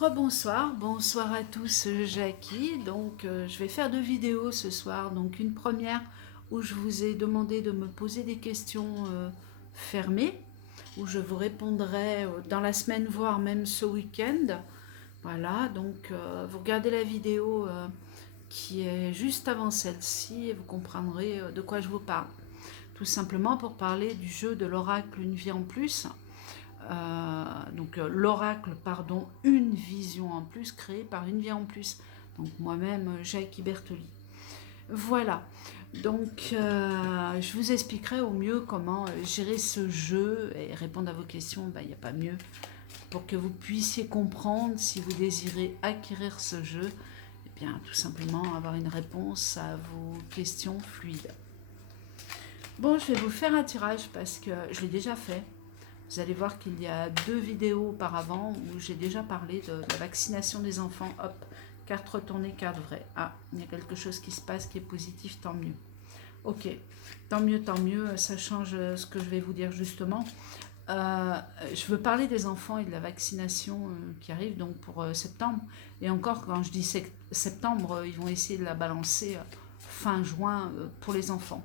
Rebonsoir, bonsoir à tous, Jackie. Donc, je vais faire deux vidéos ce soir. Donc, une première où je vous ai demandé de me poser des questions fermées, où je vous répondrai dans la semaine, voire même ce week-end. Voilà, donc vous regardez la vidéo qui est juste avant celle-ci et vous comprendrez de quoi je vous parle. Tout simplement pour parler du jeu de l'oracle Une vie en plus. L'oracle, pardon, une vision en plus, créée par Une vie en plus. Donc moi-même, Jacques Bertoli. Voilà, donc je vous expliquerai au mieux comment gérer ce jeu et répondre à vos questions. Il n'y a pas mieux pour que vous puissiez comprendre si vous désirez acquérir ce jeu. Et bien tout simplement avoir une réponse à vos questions fluides. Bon, je vais vous faire un tirage parce que je l'ai déjà fait. Vous allez voir qu'il y a deux vidéos auparavant où j'ai déjà parlé de la vaccination des enfants. Hop, carte retournée, carte vraie. Ah, il y a quelque chose qui se passe qui est positif, tant mieux. Ok, tant mieux, ça change ce que je vais vous dire justement. Je veux parler des enfants et de la vaccination qui arrive donc pour septembre. Et encore, quand je dis septembre, ils vont essayer de la balancer fin juin pour les enfants.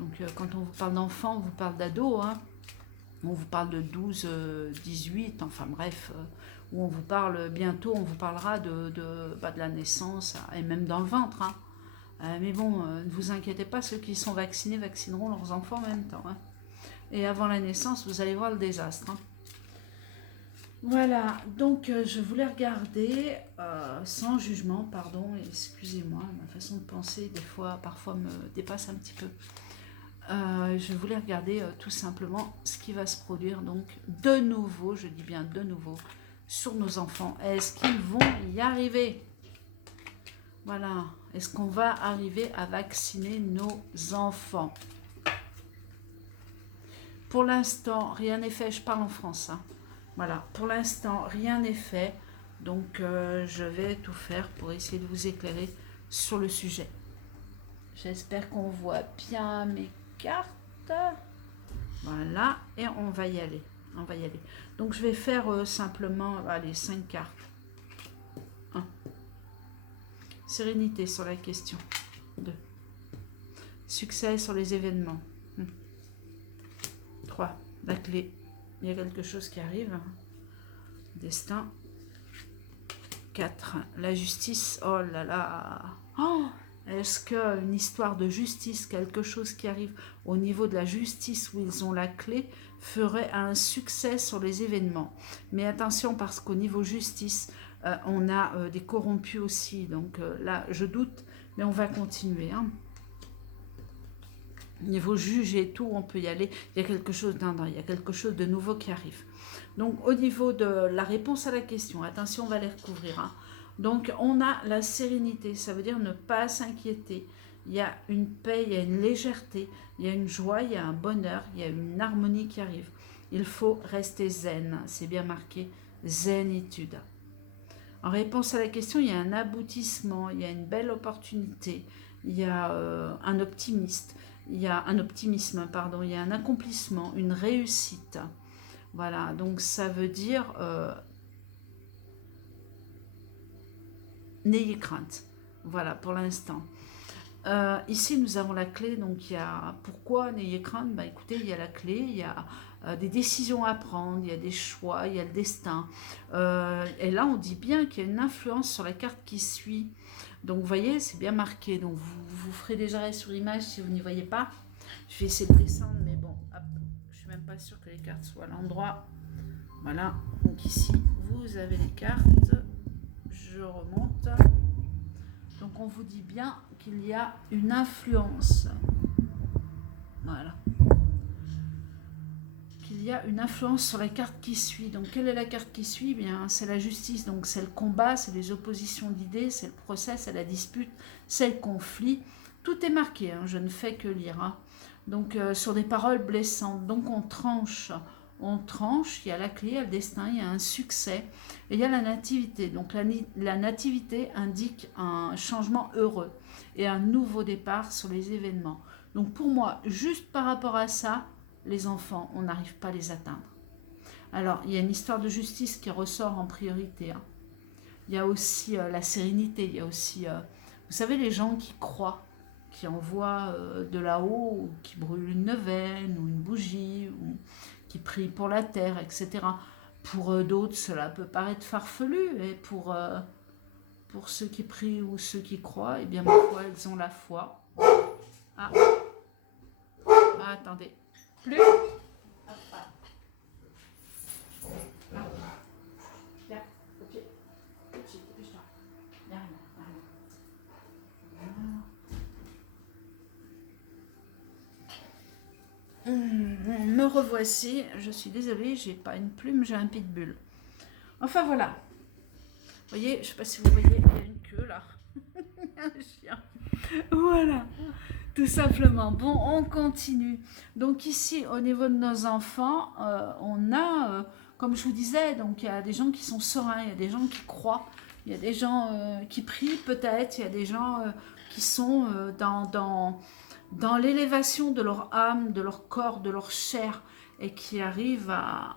Donc quand on vous parle d'enfants, on vous parle d'ados, hein. On vous parle de 12, 18, enfin bref, où on vous parle bientôt, on vous parlera de la naissance et même dans le ventre. Hein. Mais bon, ne vous inquiétez pas, ceux qui sont vaccinés vaccineront leurs enfants en même temps. Hein. Et avant la naissance, vous allez voir le désastre. Hein. Voilà, donc je voulais regarder sans jugement, pardon, excusez-moi, ma façon de penser des fois, parfois me dépasse un petit peu. Je voulais regarder tout simplement ce qui va se produire donc de nouveau, je dis bien de nouveau, sur nos enfants. Est-ce qu'ils vont y arriver? Voilà, est-ce qu'on va arriver à vacciner nos enfants? Pour l'instant, rien n'est fait, je parle en France. Hein. Voilà, pour l'instant, rien n'est fait, donc je vais tout faire pour essayer de vous éclairer sur le sujet. J'espère qu'on voit bien mes cartes. Voilà, et on va y aller. Donc je vais faire simplement, allez, 5 cartes. 1. Sérénité sur la question. 2. Succès sur les événements. 3. La clé. Il y a quelque chose qui arrive. Destin. 4. La justice. Oh là là. Oh, est-ce qu'une histoire de justice, quelque chose qui arrive au niveau de la justice où ils ont la clé, ferait un succès sur les événements? Mais attention, parce qu'au niveau justice, on a des corrompus aussi. Donc là, je doute, mais on va continuer. Hein. Niveau juge et tout, on peut y aller. Il y a quelque chose il y a quelque chose de nouveau qui arrive. Donc au niveau de la réponse à la question, attention, on va les recouvrir. Hein. Donc on a la sérénité, ça veut dire ne pas s'inquiéter. Il y a une paix, il y a une légèreté, il y a une joie, il y a un bonheur, il y a une harmonie qui arrive. Il faut rester zen, c'est bien marqué, zénitude. En réponse à la question, il y a un aboutissement, il y a une belle opportunité, il y a un optimiste, il y a un optimisme, pardon, il y a un accomplissement, une réussite. Voilà, donc ça veut dire n'ayez crainte. Voilà, pour l'instant. Ici, nous avons la clé. Donc, il y a pourquoi n'ayez crainte? Ben, écoutez, il y a la clé, il y a des décisions à prendre, il y a des choix, il y a le destin. Et là, on dit bien qu'il y a une influence sur la carte qui suit. Donc, vous voyez, c'est bien marqué. Donc, vous ferez des arrêts sur l'image si vous n'y voyez pas. Je vais essayer de descendre, mais bon, hop, je suis même pas sûre que les cartes soient à l'endroit. Voilà, donc ici, vous avez les cartes. Je remonte. Donc on vous dit bien qu'il y a une influence. Voilà. Qu'il y a une influence sur la carte qui suit. Donc quelle est la carte qui suit? Bien, c'est la justice, donc c'est le combat, c'est les oppositions d'idées, c'est le procès, c'est la dispute, c'est le conflit. Tout est marqué, hein, je ne fais que lire. Hein. Donc sur des paroles blessantes. Donc on tranche, il y a la clé, il y a le destin, il y a un succès, et il y a la nativité. Donc la nativité indique un changement heureux et un nouveau départ sur les événements. Donc pour moi, juste par rapport à ça, les enfants, on n'arrive pas à les atteindre. Alors, il y a une histoire de justice qui ressort en priorité. Hein. Il y a aussi la sérénité, il y a aussi, vous savez, les gens qui croient, qui envoient de là-haut, ou qui brûlent une neuvaine, ou une bougie, ou qui prient pour la terre, etc. Pour d'autres, cela peut paraître farfelu, et pour ceux qui prient ou ceux qui croient, eh bien, ma foi, elles ont la foi. Ah, ah attendez. Plus. Me revoici, je suis désolée, j'ai pas une plume, j'ai un pitbull. Enfin voilà. Vous voyez, je ne sais pas si vous voyez, il y a une queue là. Un chien. Voilà, tout simplement. Bon, on continue. Donc ici, au niveau de nos enfants, on a, comme je vous disais, donc il y a des gens qui sont sereins, il y a des gens qui croient, il y a des gens qui prient peut-être, il y a des gens qui sont dans l'élévation de leur âme, de leur corps, de leur chair, et qui arrivent à,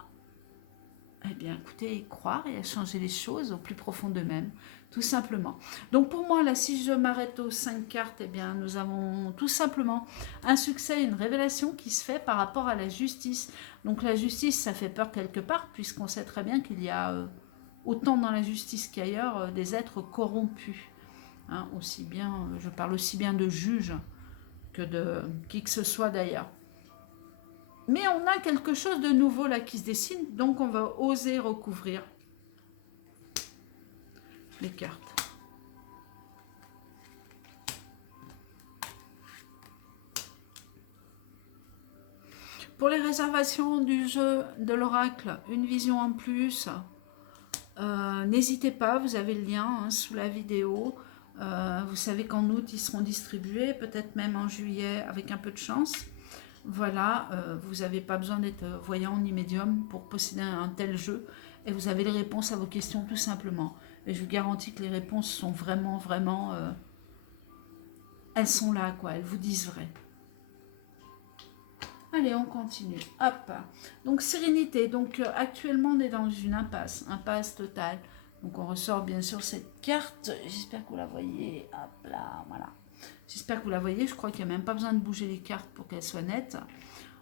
eh bien, écoutez, y croire et à changer les choses au plus profond d'eux-mêmes, tout simplement. Donc pour moi, là, si je m'arrête aux 5 cartes, eh bien, nous avons tout simplement un succès, une révélation qui se fait par rapport à la justice. Donc la justice, ça fait peur quelque part, puisqu'on sait très bien qu'il y a autant dans la justice qu'ailleurs des êtres corrompus. Hein, aussi bien, je parle aussi bien de juges que de qui que ce soit d'ailleurs. Mais on a quelque chose de nouveau là qui se dessine, donc on va oser recouvrir les cartes. Pour les réservations du jeu de l'oracle, une vision en plus, n'hésitez pas, vous avez le lien sous la vidéo. Vous savez qu'en août, ils seront distribués, peut-être même en juillet avec un peu de chance. Voilà, vous n'avez pas besoin d'être voyant ni médium pour posséder un tel jeu. Et vous avez les réponses à vos questions tout simplement. Et je vous garantis que les réponses sont vraiment, vraiment... elles sont là, quoi. Elles vous disent vrai. Allez, on continue. Hop. Donc, sérénité. Donc, actuellement, on est dans une impasse. Impasse totale. Donc, on ressort bien sûr cette carte. J'espère que vous la voyez. Hop là, voilà. J'espère que vous la voyez. Je crois qu'il n'y a même pas besoin de bouger les cartes pour qu'elles soient nettes.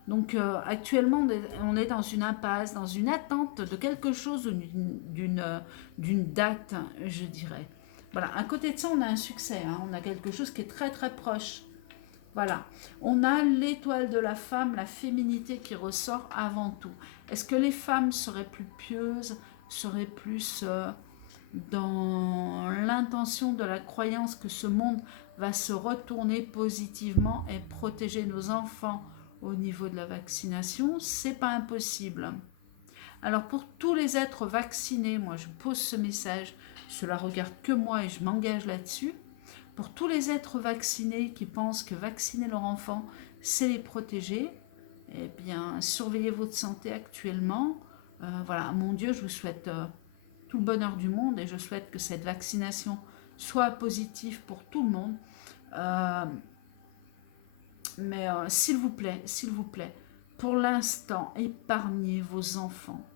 Donc, actuellement, on est dans une impasse, dans une attente de quelque chose, d'une date, je dirais. Voilà. À côté de ça, on a un succès. Hein. On a quelque chose qui est très, très proche. Voilà, on a l'étoile de la femme, la féminité qui ressort avant tout. Est-ce que les femmes seraient plus pieuses, seraient plus dans l'intention de la croyance que ce monde va se retourner positivement et protéger nos enfants au niveau de la vaccination? C'est pas impossible. Alors pour tous les êtres vaccinés, moi je pose ce message, cela regarde que moi et je m'engage là-dessus. Pour tous les êtres vaccinés qui pensent que vacciner leur enfant, c'est les protéger, eh bien, surveillez votre santé actuellement. Voilà, mon Dieu, je vous souhaite tout le bonheur du monde et je souhaite que cette vaccination soit positive pour tout le monde. Mais s'il vous plaît, pour l'instant, épargnez vos enfants.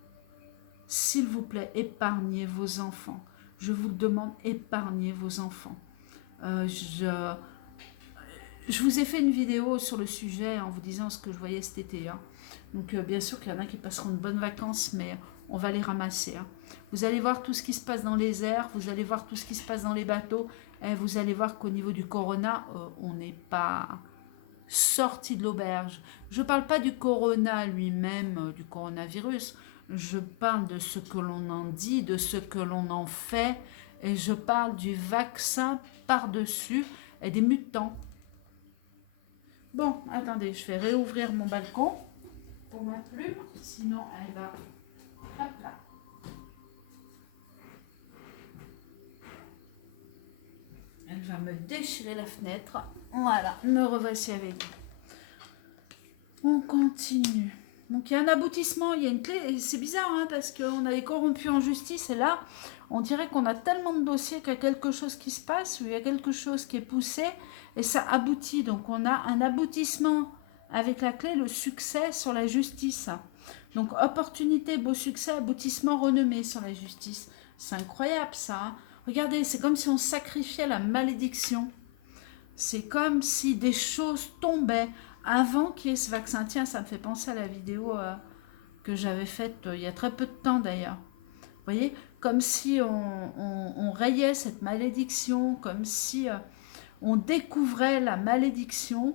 S'il vous plaît, épargnez vos enfants. Je vous le demande, épargnez vos enfants. Je vous ai fait une vidéo sur le sujet en vous disant ce que je voyais cet été. Hein. Donc bien sûr qu'il y en a qui passeront de bonnes vacances, mais on va les ramasser. Hein. Vous allez voir tout ce qui se passe dans les airs, vous allez voir tout ce qui se passe dans les bateaux, et vous allez voir qu'au niveau du corona, on n'est pas sorti de l'auberge. Je ne parle pas du corona lui-même, du coronavirus. Je parle de ce que l'on en dit, de ce que l'on en fait, et je parle du vaccin par-dessus et des mutants. Bon, attendez, je vais réouvrir mon balcon pour ma plume, sinon elle va... Hop là. Elle va me déchirer la fenêtre. Voilà, me revoici avec vous. On continue. Donc il y a un aboutissement, il y a une clé, et c'est bizarre hein, parce qu'on a les corrompus en justice et là on dirait qu'on a tellement de dossiers qu'il y a quelque chose qui se passe, ou il y a quelque chose qui est poussé et ça aboutit. Donc on a un aboutissement avec la clé, le succès sur la justice. Donc opportunité, beau succès, aboutissement renommé sur la justice. C'est incroyable ça. Hein. Regardez, c'est comme si on sacrifiait la malédiction. C'est comme si des choses tombaient avant qu'il y ait ce vaccin. Tiens, ça me fait penser à la vidéo que j'avais faite il y a très peu de temps d'ailleurs. Vous voyez, comme si on rayait cette malédiction, comme si on découvrait la malédiction,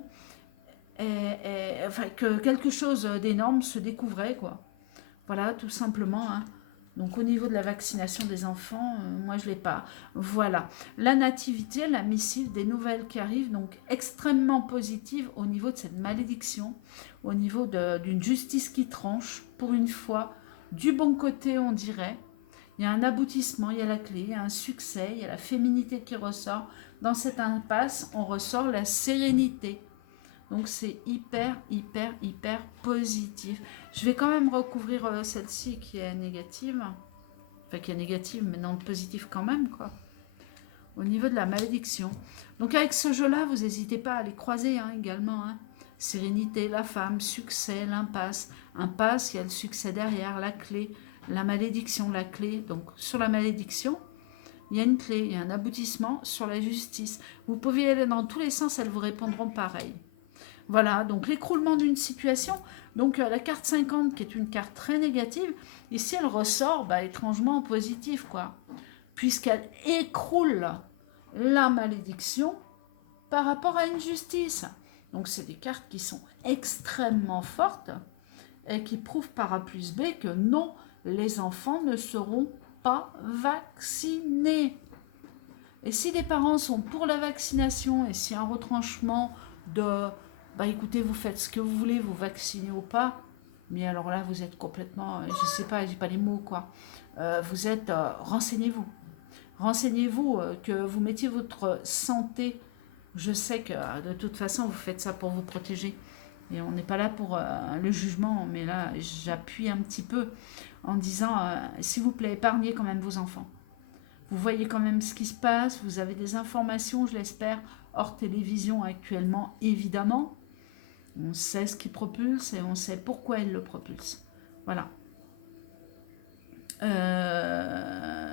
enfin, que quelque chose d'énorme se découvrait, quoi. Voilà, tout simplement, hein. Donc au niveau de la vaccination des enfants, moi je ne l'ai pas. Voilà. La nativité, la missile, des nouvelles qui arrivent, donc extrêmement positives au niveau de cette malédiction, au niveau d'une justice qui tranche, pour une fois, du bon côté on dirait. Il y a un aboutissement, il y a la clé, il y a un succès, il y a la féminité qui ressort. Dans cette impasse, on ressort la sérénité. Donc c'est hyper, hyper, hyper positif. Je vais quand même recouvrir celle-ci qui est négative. Enfin, qui est négative, mais dans le positif quand même, quoi. Au niveau de la malédiction. Donc avec ce jeu-là, vous n'hésitez pas à les croiser hein, également. Hein. Sérénité, la femme, succès, l'impasse. Impasse, il y a le succès derrière, la clé, la malédiction, la clé. Donc sur la malédiction, il y a une clé, il y a un aboutissement sur la justice. Vous pouvez aller dans tous les sens, elles vous répondront pareil. Voilà, donc l'écroulement d'une situation. Donc la carte 50, qui est une carte très négative, ici elle ressort étrangement positive, quoi. Puisqu'elle écroule la malédiction par rapport à une justice. Donc c'est des cartes qui sont extrêmement fortes et qui prouvent par A plus B que non, les enfants ne seront pas vaccinés. Et si des parents sont pour la vaccination et si un retranchement de écoutez, vous faites ce que vous voulez, vous vaccinez ou pas, mais alors là, vous êtes complètement, je sais pas, j'ai pas les mots, quoi. Vous êtes, renseignez-vous. Renseignez-vous, que vous mettiez votre santé. Je sais que de toute façon, vous faites ça pour vous protéger. Et on n'est pas là pour le jugement, mais là, j'appuie un petit peu en disant, s'il vous plaît, épargnez quand même vos enfants. Vous voyez quand même ce qui se passe, vous avez des informations, je l'espère, hors télévision actuellement, évidemment. On sait ce qui propulse et on sait pourquoi il le propulse. Voilà.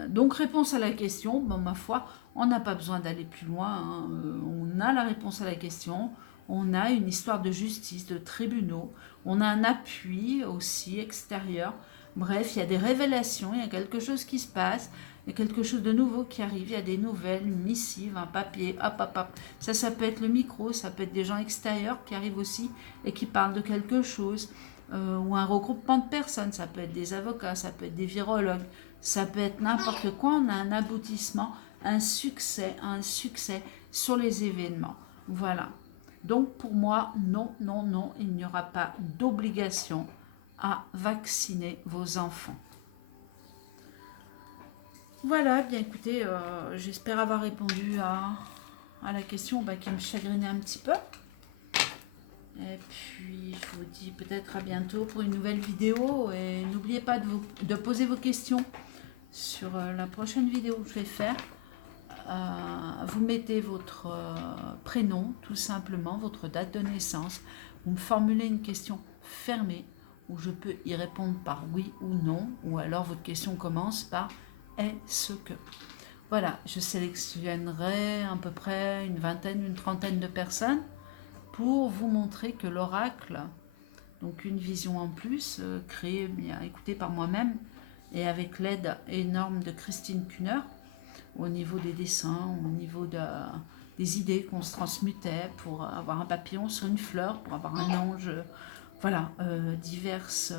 Donc, réponse à la question, ma foi, on n'a pas besoin d'aller plus loin. Hein. On a la réponse à la question. On a une histoire de justice, de tribunaux. On a un appui aussi extérieur. Bref, il y a des révélations, il y a quelque chose qui se passe. Il y a quelque chose de nouveau qui arrive, il y a des nouvelles, une missive, un papier, hop, hop, hop. Ça peut être le micro, ça peut être des gens extérieurs qui arrivent aussi et qui parlent de quelque chose, ou un regroupement de personnes, ça peut être des avocats, ça peut être des virologues, ça peut être n'importe quoi. On a un aboutissement, un succès sur les événements. Voilà. Donc pour moi, non, non, non, il n'y aura pas d'obligation à vacciner vos enfants. Voilà, bien écoutez, j'espère avoir répondu à la question qui me chagrinait un petit peu. Et puis, je vous dis peut-être à bientôt pour une nouvelle vidéo. Et n'oubliez pas de poser vos questions sur la prochaine vidéo que je vais faire. Vous mettez votre prénom, tout simplement, votre date de naissance. Vous me formulez une question fermée où je peux y répondre par oui ou non. Ou alors votre question commence par est-ce que. Voilà, je sélectionnerai à peu près une vingtaine, une trentaine de personnes pour vous montrer que l'oracle, donc une vision en plus, créée, écoutez, par moi-même et avec l'aide énorme de Christine Kuhner, au niveau des dessins, au niveau des idées qu'on se transmutait pour avoir un papillon sur une fleur, pour avoir un ange, voilà, diverses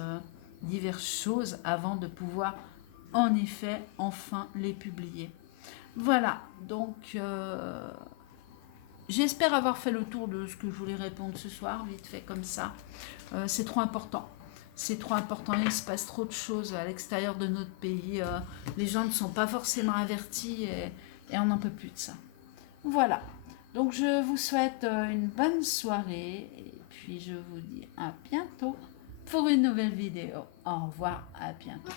choses avant de pouvoir en effet enfin les publier. Voilà, donc j'espère avoir fait le tour de ce que je voulais répondre ce soir, vite fait comme ça. C'est trop important. C'est trop important, il se passe trop de choses à l'extérieur de notre pays. Les gens ne sont pas forcément avertis et on n'en peut plus de ça. Voilà, donc je vous souhaite une bonne soirée et puis je vous dis à bientôt pour une nouvelle vidéo. Au revoir, à bientôt.